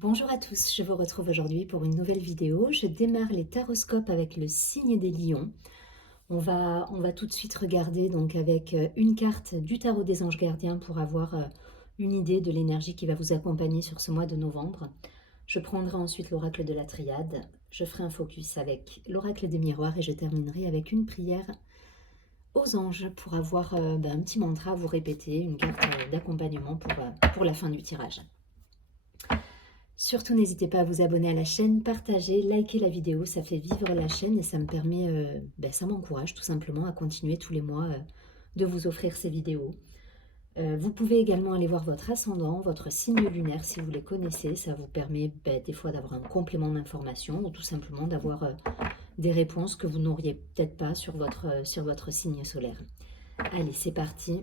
Bonjour à tous, je vous retrouve aujourd'hui pour une nouvelle vidéo. Je démarre les taroscopes avec le signe des lions. On va tout de suite regarder donc avec une carte du tarot des anges gardiens pour avoir une idée de l'énergie qui va vous accompagner sur ce mois de novembre. Je prendrai ensuite l'oracle de la triade. Je ferai un focus avec l'oracle des miroirs et je terminerai avec une prière aux anges pour avoir un petit mantra à vous répéter, une carte d'accompagnement pour la fin du tirage. Surtout, n'hésitez pas à vous abonner à la chaîne, partager, liker la vidéo, ça fait vivre la chaîne et ça me permet, ça m'encourage tout simplement à continuer tous les mois de vous offrir ces vidéos. Vous pouvez également aller voir votre ascendant, votre signe lunaire si vous les connaissez, ça vous permet des fois d'avoir un complément d'information ou tout simplement d'avoir des réponses que vous n'auriez peut-être pas sur votre signe solaire. Allez, c'est parti.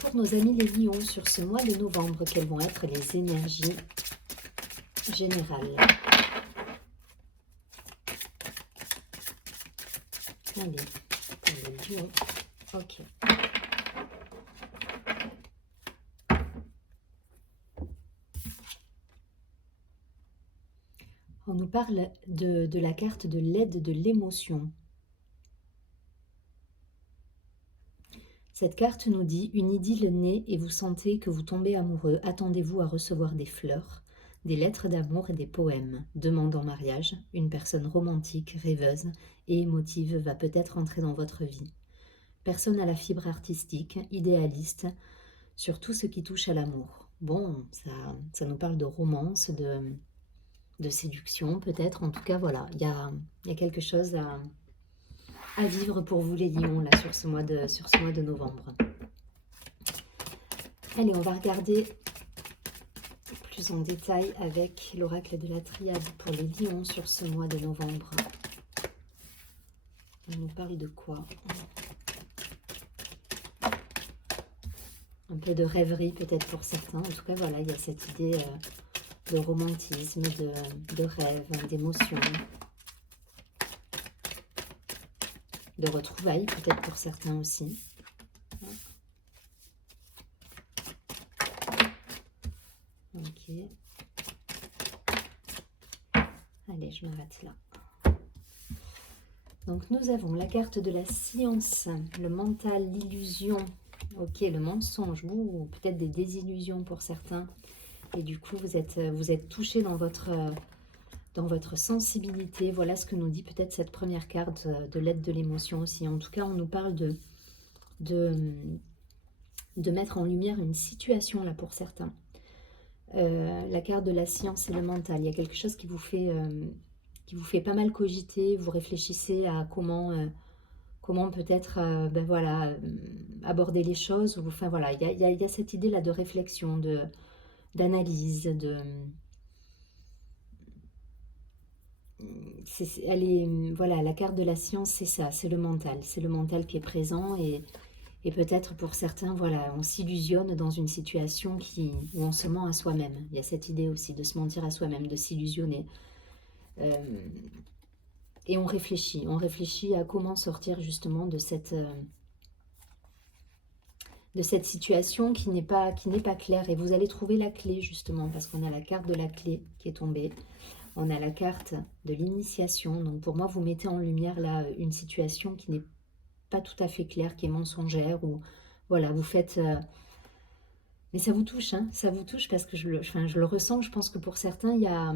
Pour nos amis les lions, sur ce mois de novembre, quelles vont être les énergies générales? Allez, pour les lions, ok. On nous parle de la carte de l'aide de l'émotion. Cette carte nous dit: une idylle naît et vous sentez que vous tombez amoureux. Attendez-vous à recevoir des fleurs, des lettres d'amour et des poèmes. Demande en mariage. Une personne romantique, rêveuse et émotive va peut-être entrer dans votre vie. Personne à la fibre artistique, idéaliste, sur tout ce qui touche à l'amour. Bon, ça nous parle de romance, de séduction peut-être. En tout cas, voilà, il y a quelque chose à vivre pour vous les lions là sur ce mois de novembre. Allez, on va regarder plus en détail avec l'oracle de la triade pour les lions sur ce mois de novembre. On nous parle de quoi? Un peu de rêverie peut-être pour certains. En tout cas, voilà, il y a cette idée de romantisme, de rêve, d'émotion, de retrouvailles peut-être pour certains aussi. Ok. Allez, je m'arrête là. Donc nous avons la carte de la science, le mental, l'illusion, ok, le mensonge, ou peut-être des désillusions pour certains. Et du coup, vous êtes touché dans votre sensibilité. Voilà ce que nous dit peut-être cette première carte de l'aide de l'émotion aussi. En tout cas, on nous parle de mettre en lumière une situation là pour certains. La carte de la science et le mental, il y a quelque chose qui vous fait pas mal cogiter. Vous réfléchissez à comment peut-être voilà, aborder les choses. Enfin voilà, il y a cette idée là de réflexion, d'analyse, voilà, la carte de la science, c'est ça, c'est le mental qui est présent et peut-être pour certains, voilà, on s'illusionne dans une situation où on se ment à soi-même. Il y a cette idée aussi de se mentir à soi-même, de s'illusionner. Et on réfléchit à comment sortir justement de cette situation qui n'est pas claire. Et vous allez trouver la clé justement, parce qu'on a la carte de la clé qui est tombée. On a la carte de l'initiation. Donc pour moi, vous mettez en lumière là une situation qui n'est pas tout à fait claire, qui est mensongère. Ou voilà, vous faites... mais ça vous touche, hein, ça vous touche parce que je le ressens. Je pense que pour certains, il y a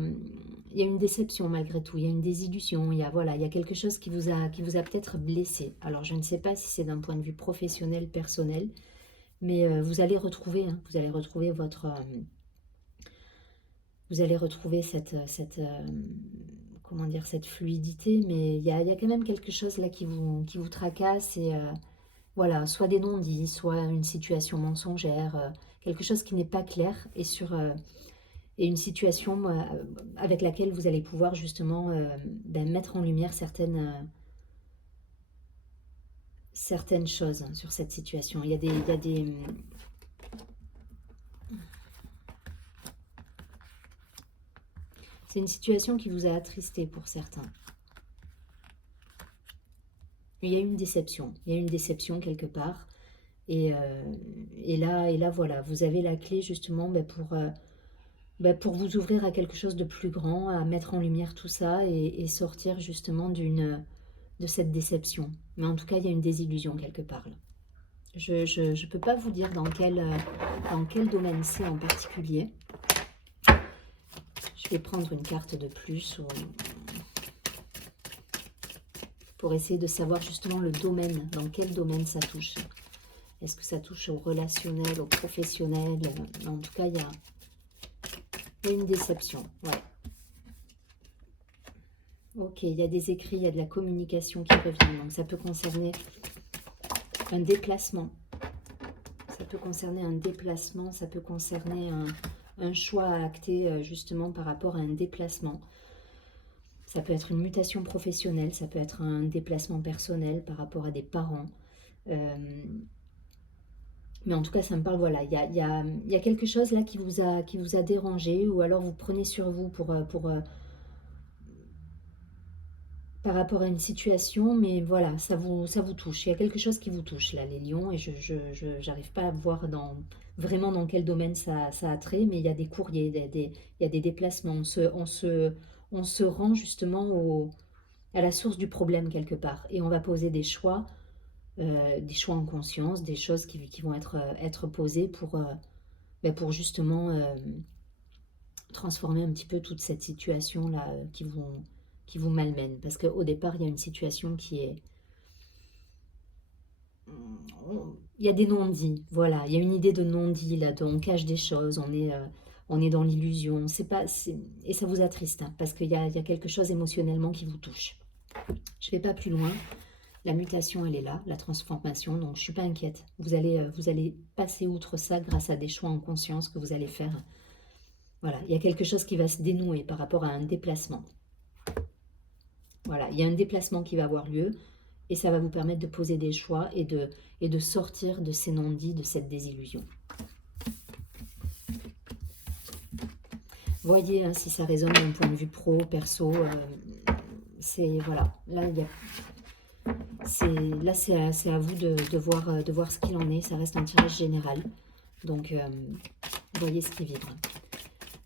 une déception malgré tout. Il y a une désillusion. Voilà, il y a quelque chose qui vous a peut-être blessé. Alors je ne sais pas si c'est d'un point de vue professionnel, personnel. Mais vous allez retrouver, hein, vous allez retrouver comment dire, cette fluidité, mais il y a quand même quelque chose là qui vous tracasse et voilà, soit des non-dits, soit une situation mensongère, quelque chose qui n'est pas clair et une situation avec laquelle vous allez pouvoir justement mettre en lumière certaines choses sur cette situation. Il y a des c'est une situation qui vous a attristé pour certains. Il y a une déception quelque part. Et là, voilà, vous avez la clé justement pour vous ouvrir à quelque chose de plus grand, à mettre en lumière tout ça et sortir justement de cette déception. Mais en tout cas, il y a une désillusion quelque part là. Je ne peux pas vous dire dans quel domaine c'est en particulier. Je vais prendre une carte de plus pour essayer de savoir justement le domaine, dans quel domaine ça touche. Est-ce que ça touche au relationnel, au professionnel? En tout cas, il y a une déception. Ouais. Ok, il y a des écrits, il y a de la communication qui revient. Donc ça peut concerner un déplacement. Ça peut concerner un déplacement, ça peut concerner un choix à acter justement par rapport à un déplacement. Ça peut être une mutation professionnelle, ça peut être un déplacement personnel par rapport à des parents. Mais en tout cas, ça me parle, voilà, il y a quelque chose là qui vous a dérangé, ou alors vous prenez sur vous par rapport à une situation, mais voilà, ça vous touche. Il y a quelque chose qui vous touche là, les lions, et je n'arrive pas à voir vraiment dans quel domaine ça a trait, mais il y a des courriers, il y a des déplacements. On se rend justement à la source du problème quelque part, et on va poser des choix en conscience, des choses qui vont être posées pour justement transformer un petit peu toute cette situation-là qui vous malmène. Parce qu'au départ, il y a une situation qui est... Il y a des non-dits, voilà. Il y a une idée de non-dit, là, on cache des choses, on est dans l'illusion. Et ça vous attriste, hein, parce qu'il y a quelque chose émotionnellement qui vous touche. Je ne vais pas plus loin. La mutation, elle est là, la transformation, donc je ne suis pas inquiète. Vous allez passer outre ça grâce à des choix en conscience que vous allez faire. Voilà, il y a quelque chose qui va se dénouer par rapport à un déplacement. Voilà, il y a un déplacement qui va avoir lieu et ça va vous permettre de poser des choix et de sortir de ces non-dits, de cette désillusion. Voyez hein, si ça résonne d'un point de vue pro, perso. C'est voilà, là il y a... c'est à vous de voir ce qu'il en est. Ça reste un tirage général. Donc, voyez ce qui vibre.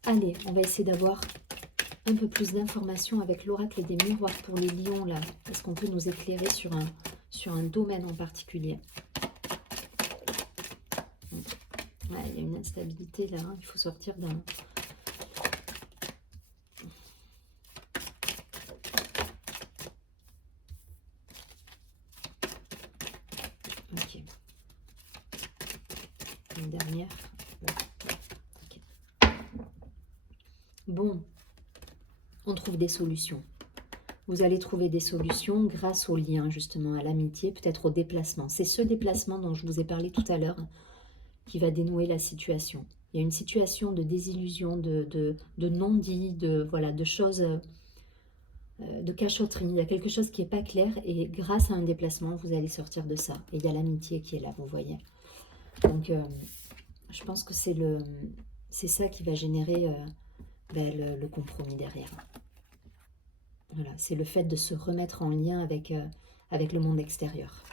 Allez, on va essayer d'avoir un peu plus d'informations avec l'oracle et des miroirs pour les lions. Là, est-ce qu'on peut nous éclairer sur un domaine en particulier? Ouais, il y a une instabilité là. Hein. Il faut sortir d'un... Ok. Une dernière. Okay. Bon, on trouve des solutions. Vous allez trouver des solutions grâce au lien, justement, à l'amitié, peut-être au déplacement. C'est ce déplacement dont je vous ai parlé tout à l'heure qui va dénouer la situation. Il y a une situation de désillusion, de non-dit, voilà, de choses, de cachotterie. Il y a quelque chose qui n'est pas clair et grâce à un déplacement, vous allez sortir de ça. Et il y a l'amitié qui est là, vous voyez. Donc, je pense que c'est ça qui va générer le compromis derrière. Voilà, c'est le fait de se remettre en lien avec le monde extérieur.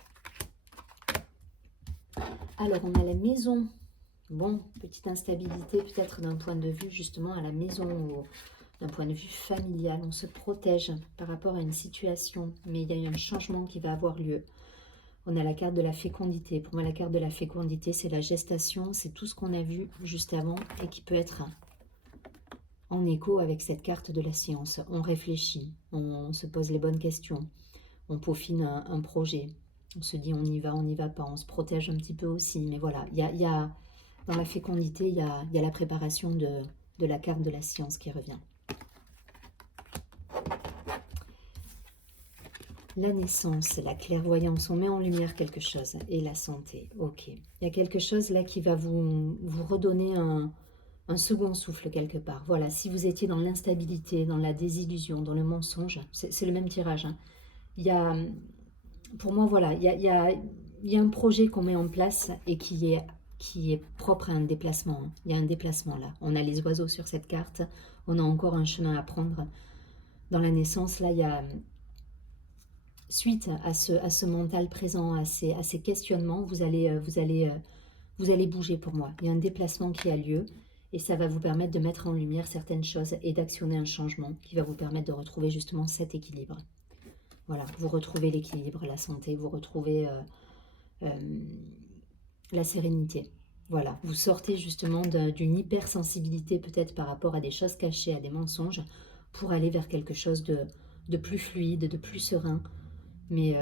Alors, on a la maison. Bon, petite instabilité peut-être d'un point de vue justement à la maison ou d'un point de vue familial. On se protège par rapport à une situation, mais il y a eu un changement qui va avoir lieu. On a la carte de la fécondité. Pour moi, la carte de la fécondité, c'est la gestation. C'est tout ce qu'on a vu juste avant et qui peut être en écho avec cette carte de la science. On réfléchit, on se pose les bonnes questions, on peaufine un projet, on se dit on y va pas, on se protège un petit peu aussi. Mais voilà, il y a dans la fécondité, il y a la préparation de la carte de la science qui revient. La naissance, la clairvoyance, on met en lumière quelque chose. Et la santé, ok. Il y a quelque chose là qui va vous redonner un second souffle quelque part. Voilà, si vous étiez dans l'instabilité, dans la désillusion, dans le mensonge, c'est le même tirage. Hein. Il y a, pour moi, voilà, il y a un projet qu'on met en place et qui est propre à un déplacement. Hein. Il y a un déplacement là. On a les oiseaux sur cette carte. On a encore un chemin à prendre. Dans la naissance, là, il y a suite à ce mental présent, à ces questionnements, vous allez bouger pour moi. Il y a un déplacement qui a lieu et ça va vous permettre de mettre en lumière certaines choses et d'actionner un changement qui va vous permettre de retrouver justement cet équilibre. Voilà, vous retrouvez l'équilibre, la santé, vous retrouvez la sérénité. Voilà, vous sortez justement d'une hypersensibilité peut-être par rapport à des choses cachées, à des mensonges, pour aller vers quelque chose de plus fluide, de plus serein. Mais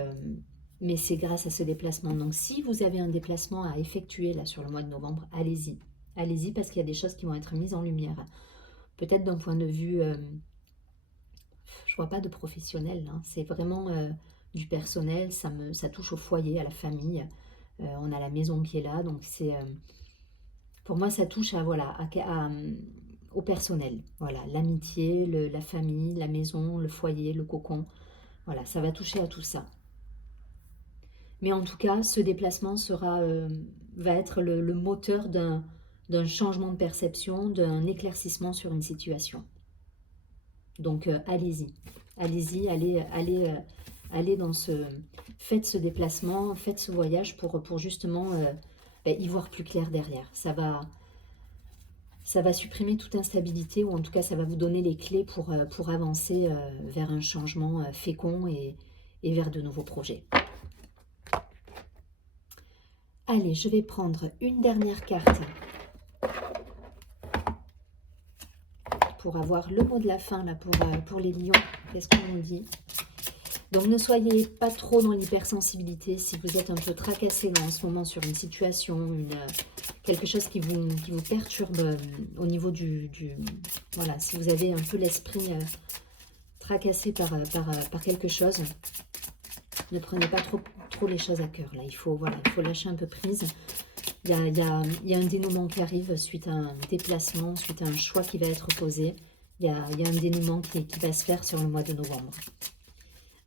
c'est grâce à ce déplacement. Donc si vous avez un déplacement à effectuer là sur le mois de novembre, allez-y. Allez-y parce qu'il y a des choses qui vont être mises en lumière. Peut-être d'un point de vue, je vois pas de professionnel, hein. C'est vraiment du personnel, ça touche au foyer, à la famille. On a la maison qui est là, donc c'est pour moi ça touche à, voilà, au personnel. Voilà, l'amitié, la famille, la maison, le foyer, le cocon. Voilà, ça va toucher à tout ça. Mais en tout cas, ce déplacement va être le moteur d'un changement de perception, d'un éclaircissement sur une situation. Donc allez-y, allez-y, allez dans faites ce déplacement, faites ce voyage pour justement y voir plus clair derrière. Ça va supprimer toute instabilité, ou en tout cas ça va vous donner les clés pour avancer vers un changement fécond et vers de nouveaux projets. Allez, je vais prendre une dernière carte pour avoir le mot de la fin là pour les lions. Qu'est-ce qu'on nous dit? Donc ne soyez pas trop dans l'hypersensibilité si vous êtes un peu tracassé en ce moment sur une situation, quelque chose qui vous perturbe au niveau voilà, si vous avez un peu l'esprit tracassé par quelque chose, ne prenez pas trop les choses à cœur. Là, il faut lâcher un peu prise. Il y a un dénouement qui arrive suite à un déplacement, suite à un choix qui va être posé. Il y a un dénouement qui va se faire sur le mois de novembre.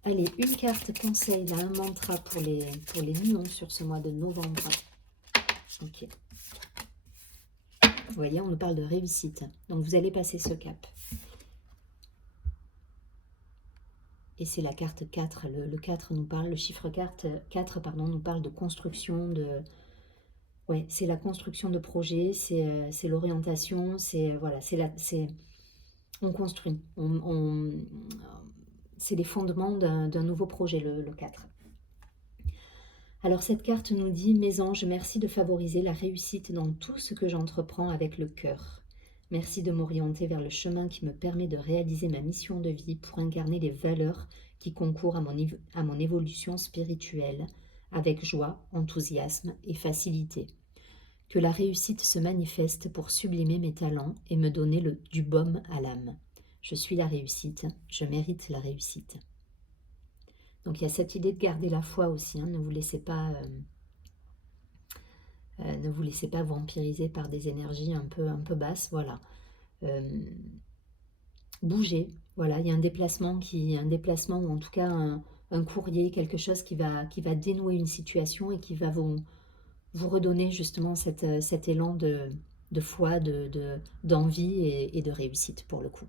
Allez, une carte conseil, là, un mantra pour les lions sur ce mois de novembre. Ok. Vous voyez, on nous parle de réussite. Donc, vous allez passer ce cap. Et c'est la carte 4. Le 4 nous parle, le chiffre 4 pardon, nous parle de construction, ouais, c'est la construction de projets, c'est l'orientation, voilà, on construit, c'est les fondements d'un nouveau projet, le 4. Alors cette carte nous dit: mes anges, merci de favoriser la réussite dans tout ce que j'entreprends avec le cœur. Merci de m'orienter vers le chemin qui me permet de réaliser ma mission de vie pour incarner les valeurs qui concourent à mon évolution spirituelle, avec joie, enthousiasme et facilité. Que la réussite se manifeste pour sublimer mes talents et me donner du baume à l'âme. Je suis la réussite, je mérite la réussite. Donc il y a cette idée de garder la foi aussi, hein. Ne vous laissez pas vampiriser par des énergies un peu basses, voilà. Bougez, voilà, il y a un déplacement ou en tout cas un courrier, quelque chose qui va dénouer une situation et qui va vous redonner justement cet élan de foi, d'envie et de réussite pour le coup.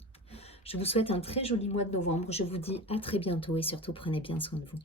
Je vous souhaite un très joli mois de novembre. Je vous dis à très bientôt et surtout prenez bien soin de vous.